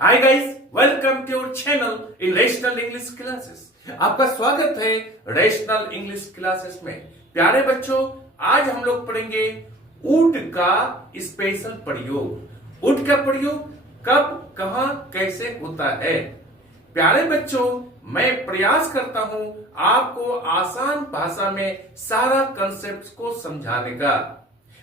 Hi guys, welcome to our channel in rational English classes. आपका स्वागत है rational English classes में। प्यारे बच्चों, आज हम लोग पढ़ेंगे वुड का स्पेशल प्रयोग। वुड का प्रयोग कब, कहां, कैसे होता है। प्यारे बच्चों, मैं प्रयास करता हूं आपको आसान भाषा में सारा कंसेप्ट को समझाने का।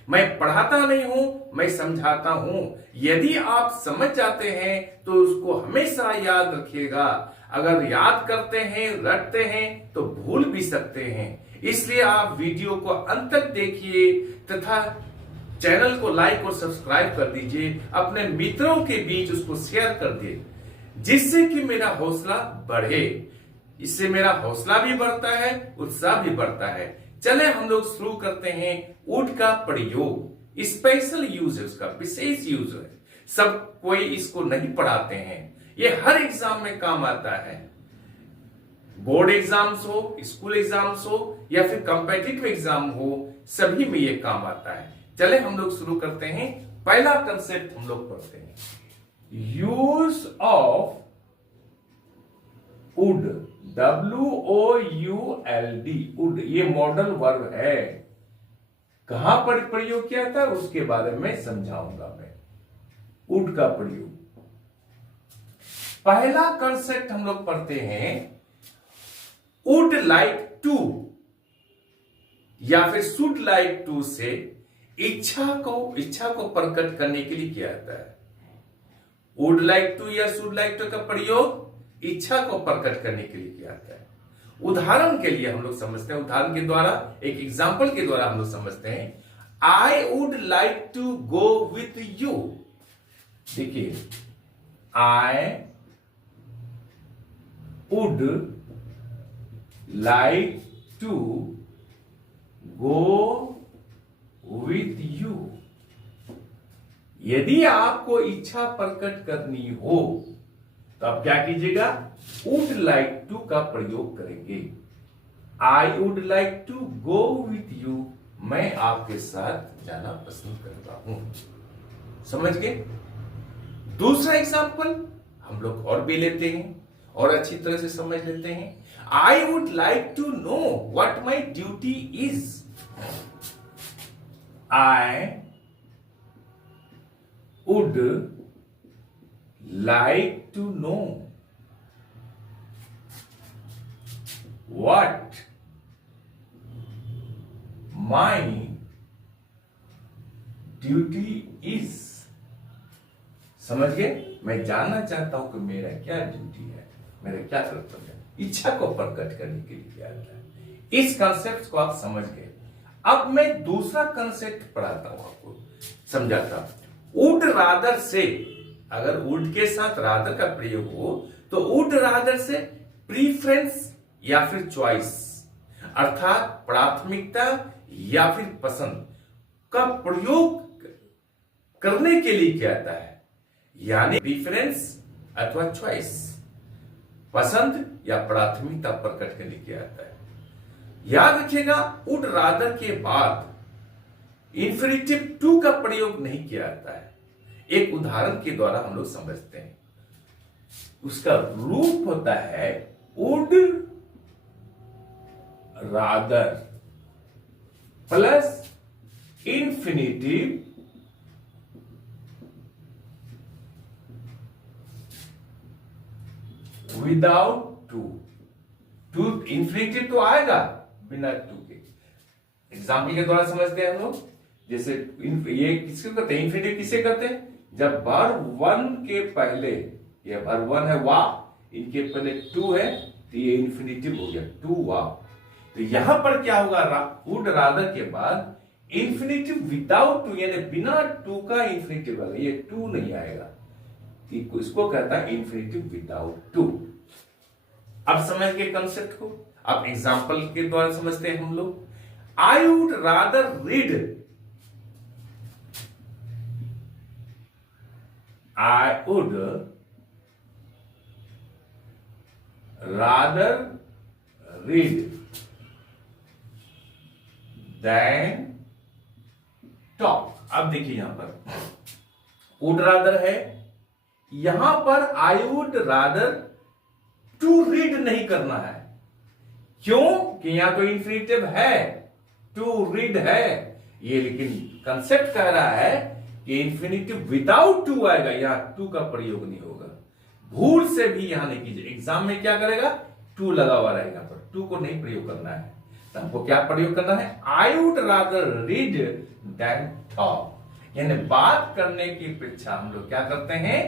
मैं पढ़ाता नहीं हूं, मैं समझाता हूं। यदि आप समझ जाते हैं तो उसको हमेशा याद रखिएगा। अगर याद करते हैं, रटते हैं तो भूल भी सकते हैं। इसलिए आप वीडियो को अंत तक देखिए तथा चैनल को लाइक और सब्सक्राइब कर दीजिए। अपने मित्रों के बीच उसको शेयर कर दीजिए, जिससे कि मेरा हौसला बढ़े। इससे मेरा हौसला भी बढ़ता है, उत्साह भी बढ़ता है। चले हम लोग शुरू करते हैं। वुड का प्रयोग स्पेशल यूज है, उसका विशेष यूज है। सब कोई इसको नहीं पढ़ाते हैं। ये हर एग्जाम में काम आता है। बोर्ड एग्जाम्स हो, स्कूल एग्जाम्स हो या फिर कॉम्पिटिटिव एग्जाम हो, सभी में ये काम आता है। चले हम लोग शुरू करते हैं। पहला कंसेप्ट हम लोग पढ़ते हैं, use of would, WOULD, would. ये मॉडल वर्ब है। कहां पर प्रयोग किया था उसके बारे में समझाऊंगा मैं। वुड का प्रयोग, पहला कंसेप्ट हम लोग पढ़ते हैं, वुड लाइक टू या फिर शुड लाइक टू से इच्छा को प्रकट करने के लिए किया जाता है। वुड लाइक टू या शुड लाइक टू का प्रयोग इच्छा को प्रकट करने के लिए किया जाता है। उदाहरण के लिए हम लोग समझते हैं, उदाहरण के द्वारा, एक एग्जाम्पल के द्वारा हम लोग समझते हैं। I would like to go with you. देखिए, I would like to go with you. यदि आपको इच्छा प्रकट करनी हो तो आप क्या कीजिएगा, वुड लाइक टू का प्रयोग करेंगे। I would like to go with you, मैं आपके साथ जाना पसंद करता हूं। समझ गए। दूसरा एग्जाम्पल हम लोग और भी लेते हैं और अच्छी तरह से समझ लेते हैं। I would like to know what my duty is. I would like to know what my duty is। समझ गए। मैं जानना चाहता हूं कि मेरा क्या ड्यूटी है, मेरा क्या कर्तव्य है। इच्छा को प्रकट करने के लिए किया जाता है। इस कंसेप्ट को आप समझ गए। अब मैं दूसरा कंसेप्ट पढ़ाता हूं, आपको समझाता हूं। वुड रादर से, अगर वुड के साथ रादर का प्रयोग हो तो वुड रादर से प्रीफरेंस या फिर चॉइस, अर्थात प्राथमिकता या फिर पसंद का प्रयोग करने के लिए किया जाता है। यानी प्रीफरेंस अथवा चॉइस, पसंद या प्राथमिकता प्रकट करने किया जाता है। याद रखिएगा, वुड रादर के बाद इंफिनिटिव टू का प्रयोग नहीं किया जाता है। एक उदाहरण के द्वारा हम लोग समझते हैं। उसका रूप होता है would rather plus infinitive without to. To infinitive तो आएगा बिना टू के। एग्जाम्पल के द्वारा समझते हैं हम लोग। जैसे ये किसको करते हैं, इंफिनिटिव किसे करते हैं, जब वर्ब वन के पहले, ये वर्ब वन है वा, इनके पहले टू है तो ये इंफिनिटिव हो गया, टू वा। तो यहां पर क्या होगा, वुड रादर के बाद इंफिनिटिव विदाउट टू, यानी बिना टू का इंफिनिटिव आएगा, ये टू नहीं आएगा। इसको कहता है इंफिनिटिव विदाउट टू। अब समझ गए कंसेप्ट को। अब एग्जाम्पल के द्वारा समझते हैं हम लोग। आई would rather read, I would rather read than talk। अब देखिए यहां पर would rather है, यहां पर I would rather to read नहीं करना है। क्यों? कि यहां तो इंफिनिटिव है, टू रीड है ये, लेकिन कंसेप्ट कह रहा है कि इंफिनिटिव विदाउट टू आएगा, यहां टू का प्रयोग नहीं होगा। भूल से भी यहां नहीं कीजिए, एग्जाम में क्या करेगा, टू लगा हुआ रहेगा, पर टू को नहीं प्रयोग करना है। तो हमको क्या प्रयोग करना है, I would rather read than talk, यानी बात करने की अपेक्षा हम लोग क्या करते हैं,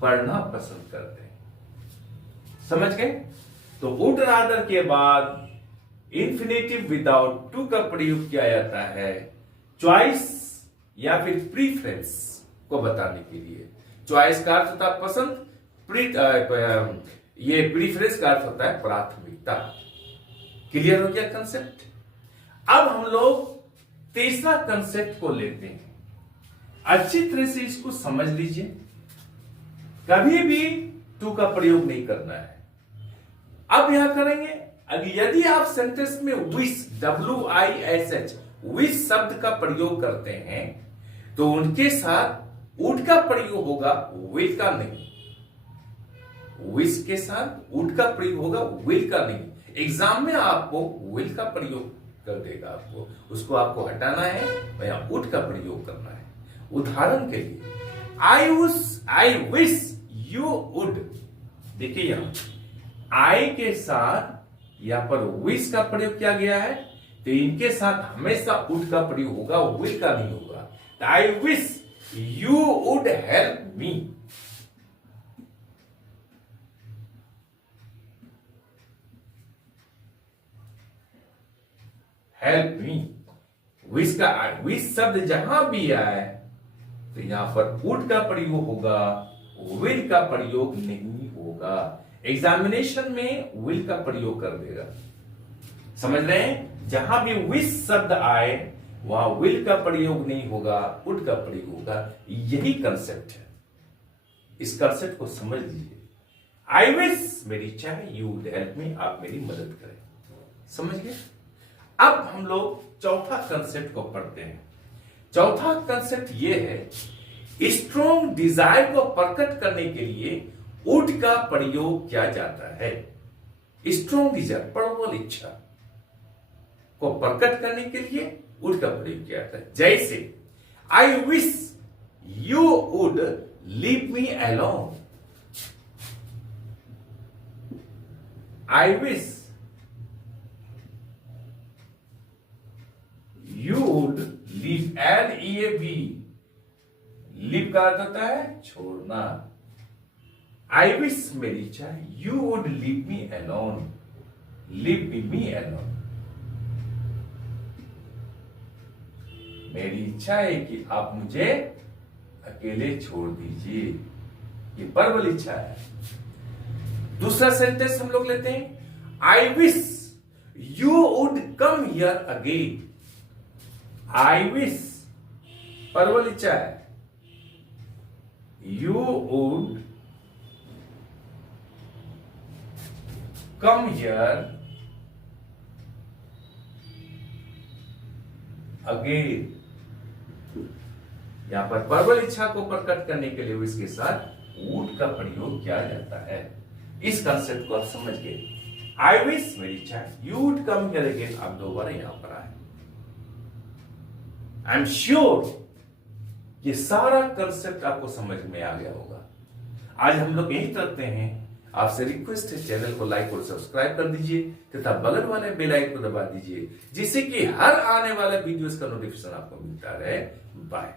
पढ़ना पसंद करते हैं। समझ गए? तो वुड रादर के बाद इंफिनिटिव विदाउट टू का प्रयोग किया जाता है चॉइस या फिर प्रीफरेंस को बताने के लिए। चॉइस का अर्थ होता है पसंद, ये प्रीफरेंस का अर्थ होता है प्राथमिकता। क्लियर हो गया कंसेप्ट? अब हम लोग तीसरा कंसेप्ट को लेते हैं। अच्छी तरह से इसको समझ लीजिए, कभी भी टू का प्रयोग नहीं करना है। अब यहां करेंगे, यदि आप सेंटेंस में विश, WISH, विश शब्द का प्रयोग करते हैं तो उनके साथ वुड का प्रयोग होगा, विल का नहीं। विश के साथ वुड का प्रयोग होगा, विल का नहीं। एग्जाम में आपको विल का प्रयोग कर देगा, आपको उसको आपको हटाना है, या वुड का प्रयोग करना है। उदाहरण के लिए आई विश यू वुड, देखिए यहां आई के साथ यहां पर विश का प्रयोग किया गया है, तो इनके साथ हमेशा वुड का प्रयोग होगा, विल का नहीं होगा। I wish you would help me, help me. Wish का, विश शब्द जहां भी आए तो यहां पर वुड का प्रयोग होगा, विल का प्रयोग नहीं होगा। एग्जामिनेशन में विल का प्रयोग कर देगा। समझ रहे हैं? जहां भी विश शब्द आए वहां विल का प्रयोग नहीं होगा, वुड का प्रयोग होगा। यही कंसेप्ट है, इस कंसेप्ट को समझ लीजिए। आई विश, मेरी इच्छा है, यू वुड हेल्प मी, आप मेरी मदद करें। समझ गए? अब हम लोग चौथा कंसेप्ट को पढ़ते हैं। चौथा कंसेप्ट यह है, स्ट्रॉन्ग डिजायर को प्रकट करने के लिए वुड का प्रयोग किया जाता है। स्ट्रॉन्ग डिजायर, प्रबल इच्छा को प्रकट करने के लिए वुड का प्रयोग किया जाता है। जैसे I wish you would leave me alone, I wish you would leave, LEAV, leave का अर्थ होता है छोड़ना। आई विश, मेरी इच्छा है, you would leave me alone, leave me alone, मेरी इच्छा है कि आप मुझे अकेले छोड़ दीजिए। ये प्रबल इच्छा है। दूसरा सेंटेंस हम लोग लेते हैं, I wish you would come here again. I wish, प्रबल इच्छा है, you would come here again. यहां पर प्रबल इच्छा को प्रकट करने के लिए विश के साथ वुड का प्रयोग किया जाता है। इस कंसेप्ट को आप समझ गए। आई विश, मेरी इच्छा है, you would come here again, आप दोबारा यहां पर आए। आई एम श्योर ये सारा कंसेप्ट आपको समझ में आ गया होगा। आज हम लोग यही करते हैं। आपसे रिक्वेस्ट है, चैनल को लाइक और सब्सक्राइब कर दीजिए तथा बगल वाले बेल आइकन को दबा दीजिए, जिससे कि हर आने वाले वीडियोस का नोटिफिकेशन आपको मिलता रहे। बाय।